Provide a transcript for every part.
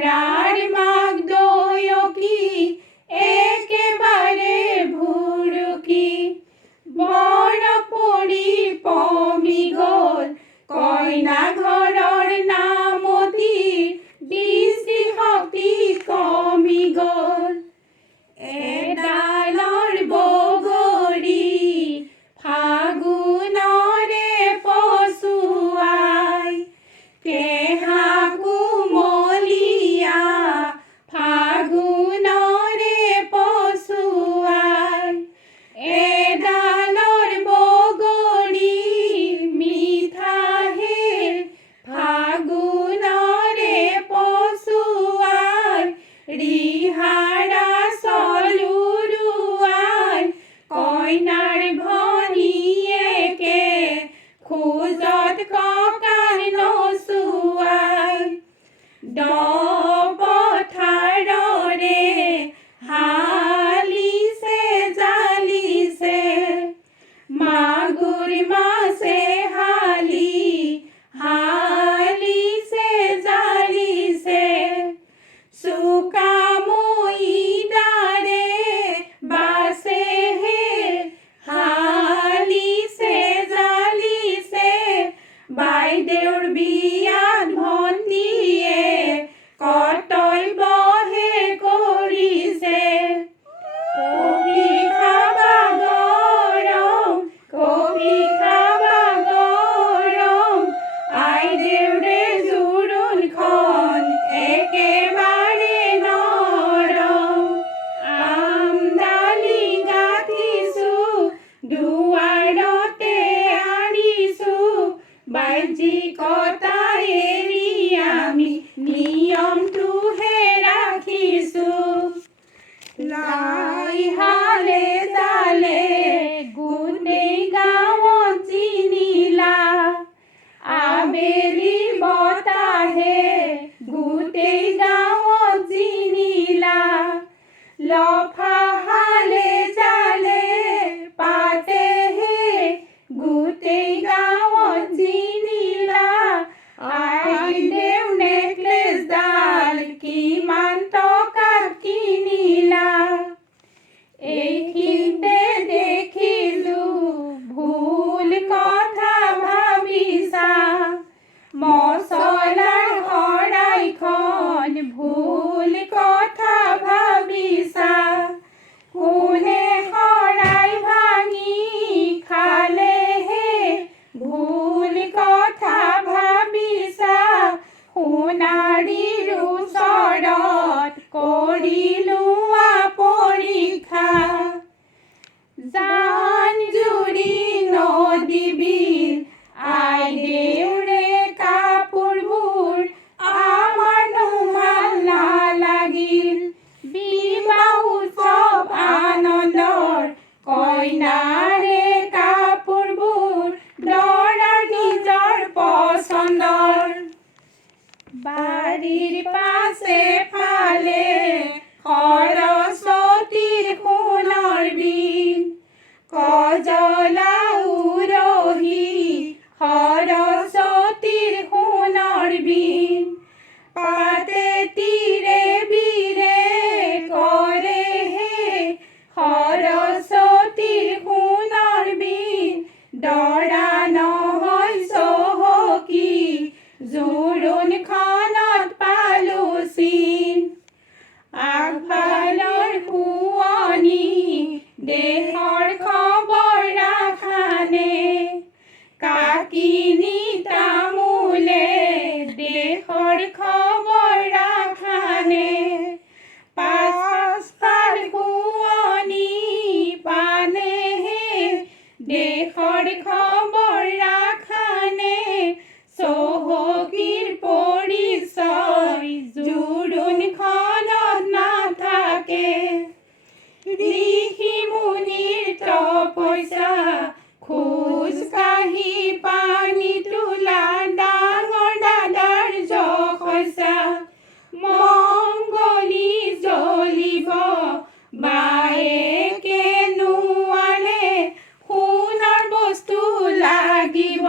ভৰাৰ মাক দয়কি একেবাৰে ভুৰুকি বৰ পৰি পমি গ'ল কইনা ঘৰৰ নামতি দৃষ্টিশক্তি কমি গ'ল এডালৰ বগৰী ফাগুনৰে পছুৱাই কেহা কুমলীয়া ফাগুনৰে পছুৱাই এডালৰ বগৰী মিঠাহে ফাগুনৰে পছুৱাই ৰিহাৰা চলুৰুৱাই কইনাৰ ভনীয়েকে খোজত ককাই নচুৱাই পথাৰৰে হালিছে জালিছে মাগুৰ মাছে হালিছে জালিছে চুকা মৈদাৰে বাছেহে হালিছে জালিছে বাইদেউৰ বিয়াত ভণ্টিয়ে কৰ্তব্যহে কৰিছে কবি খাবা গৰম আইদেউৰে জোৰোণখন একেবাৰে নৰম আমদালি গাঁঠিছো দুৱাৰতে আনিছো বাজি কটা এৰি আমি নিয়মটোহে ৰাখিছো লাই হালে জালে গোটেই গাঁৱত চিনিলা আবেলি বতাহে গোটেই গাঁৱত চিনিলা লফা হালে জালে পাতেহে গোটেই গাঁৱত চিনিলা আইদেউ নেকলেছডাল কিমান টকাত কিনিলা এইখিনিতে দেখিলো ভুল কথা ভাবিছা মছলাৰ শৰাইখন ভুল কথা ভাবিছা কোনে শৰাই ভাঙি খালেহে ভুল কথা ভাবিছা সোণাৰীৰ ওচৰত কৰিলো পৰীক্ষা জান জুৰি নদী বিল আইদেউৰে কাপোৰবোৰ আমাৰ নুমাল নালাগিল বিবাহ উৎসৱ আনন্দৰ কইনাৰে কাপোৰবোৰ দৰাৰ নিজৰ পচন্দৰ বাৰীৰ পাছে ফালে সৰস্বতীৰ সোণৰ বিল কজলা উৰহি সৰস্বতীৰ সোণৰ বিল পাতে তীৰে বীৰে কৰেহে সৰস্বতীৰ সোণৰ বিল দৰা নহয় চহকী জোৰোণখনত পালো চিন আগফালৰ শুৱনি দেশৰ খবৰ ৰাখানে কাকিনি তামোলে দেশৰ খবৰ ৰাখানে পাঁচফাল শুৱনি পানেহে দেশৰ খবৰ ৰাখানে চহকীৰ পৰিচয় জোৰোণখনত নাথাকে ঋষি মুনিৰ তপস্যা খোজ কাঢ়ি পানী তোলা ডাঙৰ দাদাৰ যশস্যা মংগলী জ্বলিব বায়েকে নোৱালে সোণৰ বস্তু লাগিব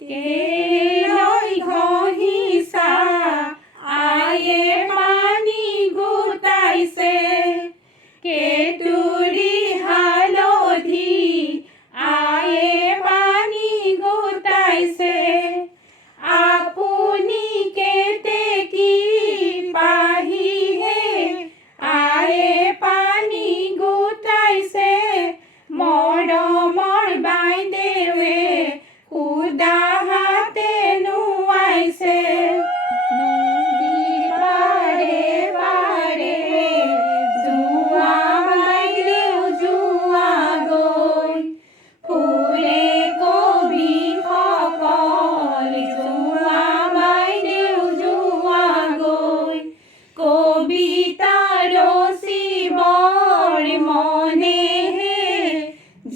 কেলৈ ঘঁহিছা দাহাতে নুৱাইছে নদীৰ পাৰে পাৰে জোৱা বাইদেউ জোৱা গৈ ফুৰে কবিসকল জোৱা বাইদেউ জোৱা গৈ কবিতা ৰচিবৰ মনেহে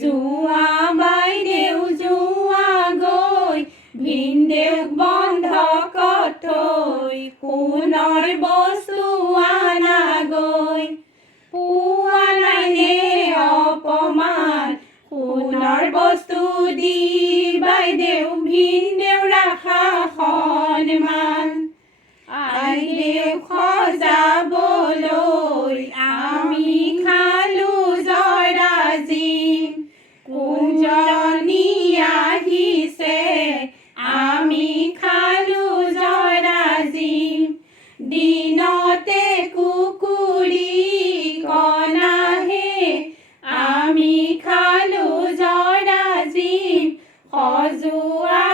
জোৱা বাইদেউ জোৱা গৈ ভিনদেউক বন্ধকত থৈ সোণৰ বস্তু আনাগৈ পোৱা নাই নে অপমান সোণৰ বস্তু দি বাইদেউ ভিনদেউ ৰাখা সন্মান আইদেউ সজাবলৈ আমি খালো জৰাজীম কোনজনী আহিছে আমি খালো জৰাজীম দিনতে কুকুৰী কণাহে আমি খালো জৰাজীম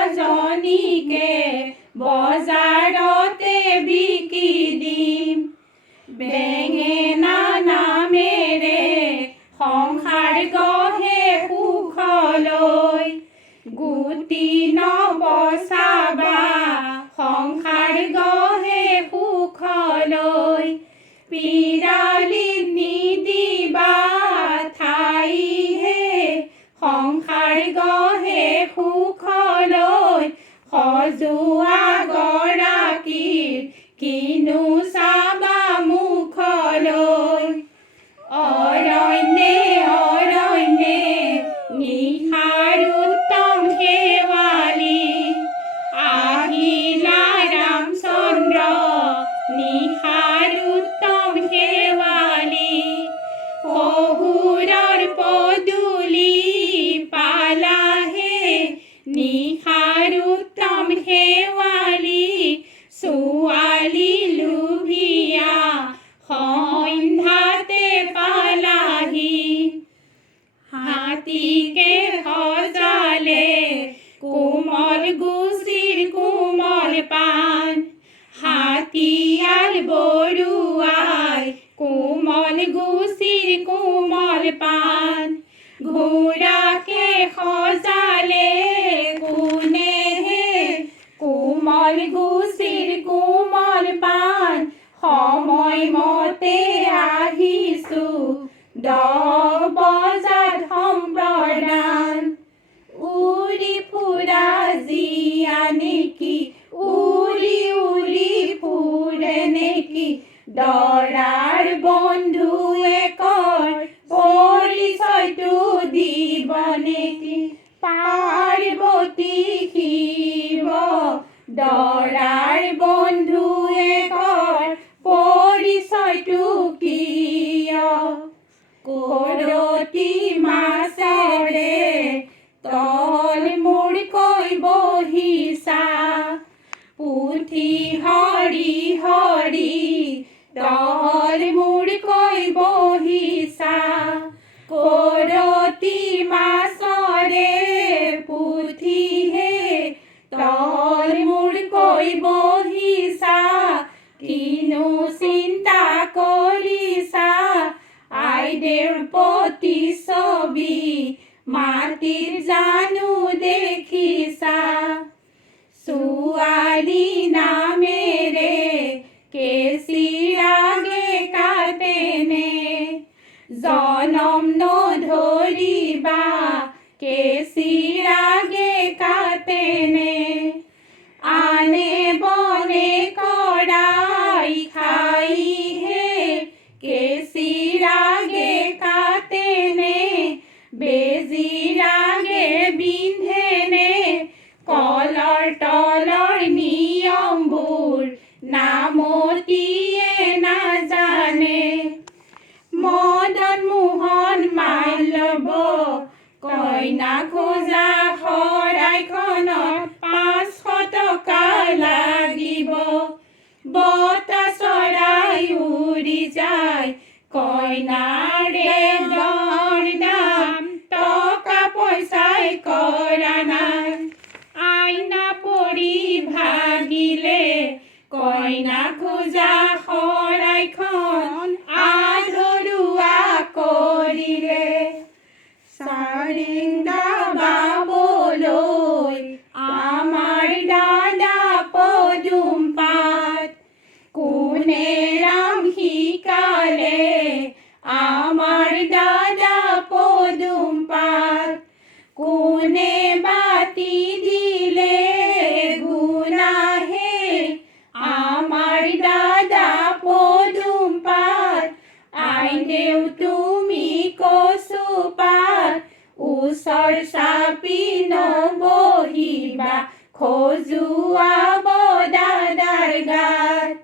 সজোৱাজনীকে বজাৰতে বিকি দিম বেঙেনা নামেৰে সংসাৰ গঢ়ে সুখলৈ গুটি নবচাবা সংসাৰ গঢ়ে সুখলৈ পিৰালিত নিদিবা ঠাইহে সংসাৰ গঢ়ে সুখলৈ সজোৱা গৰাকীৰ কিনো চাবা মুখলৈ অৰণ্যে অৰণ্যে নিশাৰ উত্তম শেৱালি আহিলা ৰামচন্দ্ৰ নিশাৰ উত্তম শেৱালি শহুৰৰ পদূলি পালাহে নিশাৰ উত্তম শেৱালি ছোৱালী লোভিয়া সন্ধ্যাতে পালাহি হাতীকে সজালে কোমল গুচিৰ কোমল পাণ হাতীয়াল বৰুৱাই কোমল গুচিৰ কোমল পাণ ঘোঁৰাকে সজালে কোনেহে কোমল গুচিৰ কোমল পাণ সময়মতে আহিছো 10 বজাত সম্প্ৰদান উৰি ফুৰা জীয়া নেকি উৰি উৰি ফুৰে নেকি দৰাৰ বন্ধু একৰ পৰিচয়টো দিব নেকি পাৰ্বতী শিৱ দৰাৰ বন্ধু একৰ পৰিচয়টো কিয় কৰতি মাছেৰে তল মূৰকৈ বহিছা পুথি হৰি হৰি তল মূৰকৈ বহিছা কৰতি মাছৰে পুথিহে তল মূৰকৈ বহিছা কিনো চিন্তা কৰিছা আইদেউৰ প্ৰতিচ্ছবি মাটিৰ জানো দেখিছা ছোৱালী নামেৰে কেচিৰাগে কাটেনে জনম নধৰিবা কেচিৰাগে কাটেনে আনে বনে কৰাই খাইহে কেচিৰাগে কাটেনে বেজিৰাগে বিন্ধেনে কলৰ তলৰ নিয়মবোৰ নামতিয়ে নাজানে মদন মোহন মাল্যব কইনা খোজা শৰাইখনত 500 টকা লাগিব বতাহ চৰাই উৰি যায় কইনাৰে দৰ দাম টকা পইচাই কৰা নাই কইনা খোজা শৰাইখন আধৰুৱা কৰিলে চাৰিং দাবাবলৈ আমাৰ দাদা পদুম পাত কোনে ৰাম শিকালে আমাৰ দাদা পদুম পাত কোনে বাতি দিলে গুনাহে আমাৰ দাদা পদুম পাত আইদেউ তুমি কচু পাত ওচৰ চাপি নবহিবা খজুৱাব দাদাৰ গাত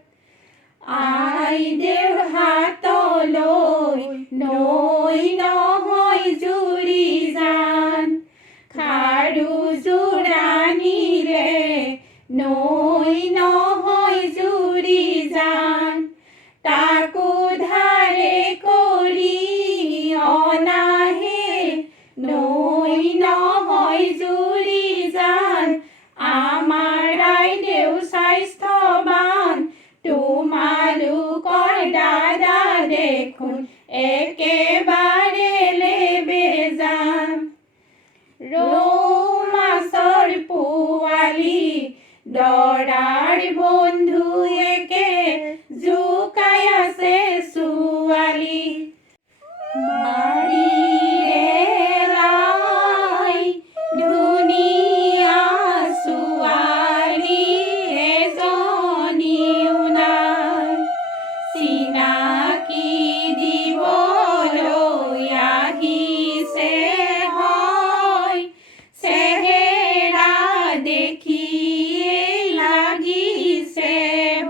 আইদেউৰ হাতলৈ নৈ নহয় জুৰি জান খাৰু জোৰা নিলে নৈ নহয় জুৰি জান তাকো ধাৰে কৰি অনাহে নৈ নহয় জুৰি জান আমাৰ আইদেউ স্বাস্থ্যৱান তোমালোকৰ দাদা দেখোন একেবাৰে লেবেজান ৰৌ মাছৰ পোৱালি দৰাৰ বন্ধু একে জোকাই আছে ছোৱালী মাৰিৰে লাই ধুনীয়া ছোৱালী এজনীও নাই চিনাকি দিবলৈ আহিছে হয় চেহেৰা দেখিয়েই লাগিছে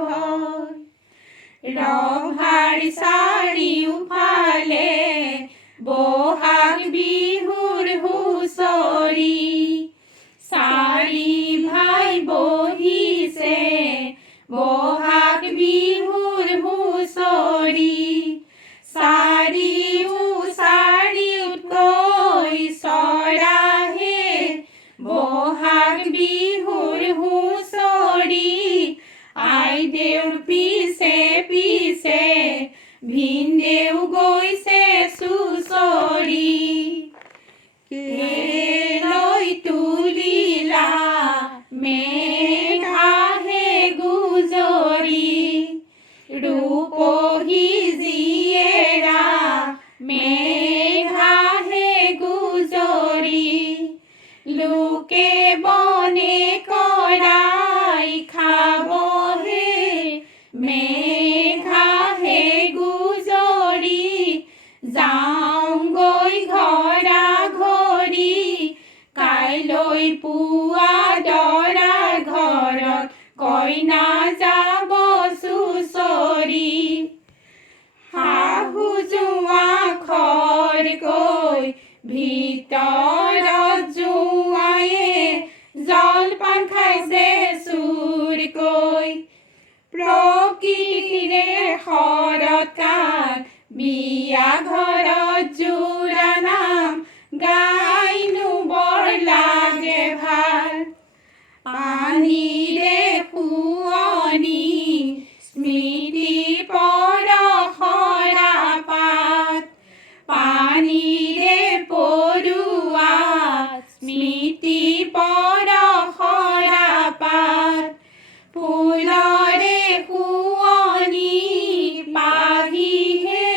ভয় ৰভাৰ চাৰিওফালে বহাগ বিহুৰ হুঁচৰি চাৰি ভাই বহিছে বহাগ বিহুৰ হুঁচৰি চাৰিও চাৰিওতকৈ চৰাহে বহাগ বিহুৰ হুঁচৰি আইদেউৰ পিছে পিছে ভিনদেউ গৈছে চুচৰি কেলৈ তুলিলা মেঘাহে গুজৰি ৰূপহী জীয়েৰা মেঘাহে গুজৰি লোকে বনে কৰাই খাবহে মেঘাহে গুজৰি যাওঁগৈ ঘৰা ঘৰি কাইলৈ পুৱা দৰাৰ ঘৰত কইনা যাব চুচৰি শাহু জোঁৱা খৰকৈ ভিতৰত জোঁৱায়ে জলপান খাইছে চুৰকৈ প্ৰকৃতিৰে শৰৎকাল বিয়া ঘৰত জোৰা নাম গাইনো বৰ লাগে ভাল পানীৰে শুৱনি স্মৃতি পৰশৰা পাত পানীৰে পৰুৱা স্মৃতি পৰশৰা পাত ফুলৰে শুৱনি পাহিহে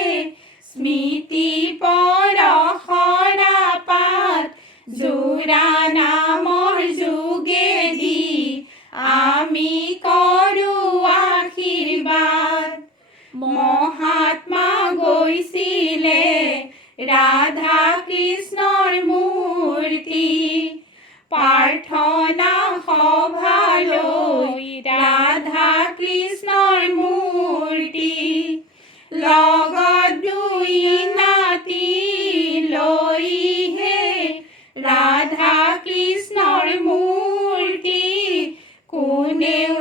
স্মৃতি পৰশৰা পাত জোৰা নামৰ যোগেদি আমি কৰোঁ আশীৰ্বাদ মহাত্মা গৈছিলে ৰাধা কৃষ্ণৰ মূৰ্তি প্ৰাৰ্থনা সভালৈ ৰাধা কৃষ্ণৰ মূৰ্তি লগত দুই নাতি লৈহে ৰাধা কৃষ্ণৰ মূৰ্তি কোনেও